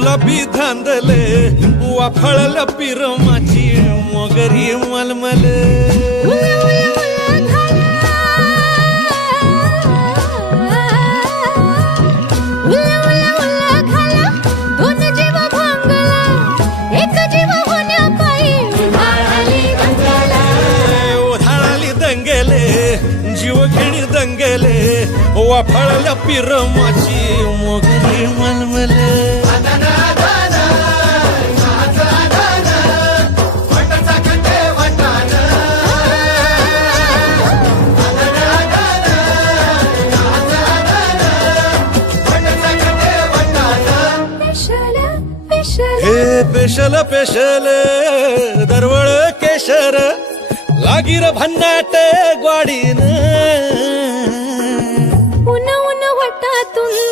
गुलाबी धांदले वाफळल्या पिरमाची मोगरी मलमल उधाळाली दंगेले जीव घेणी दंगेले वाफळल्या पिरमाची मोगरी मलमल हे पेशल पेशल दरवळ केशर लागीर भन्नाट ग्वाडीन उन उन वटातून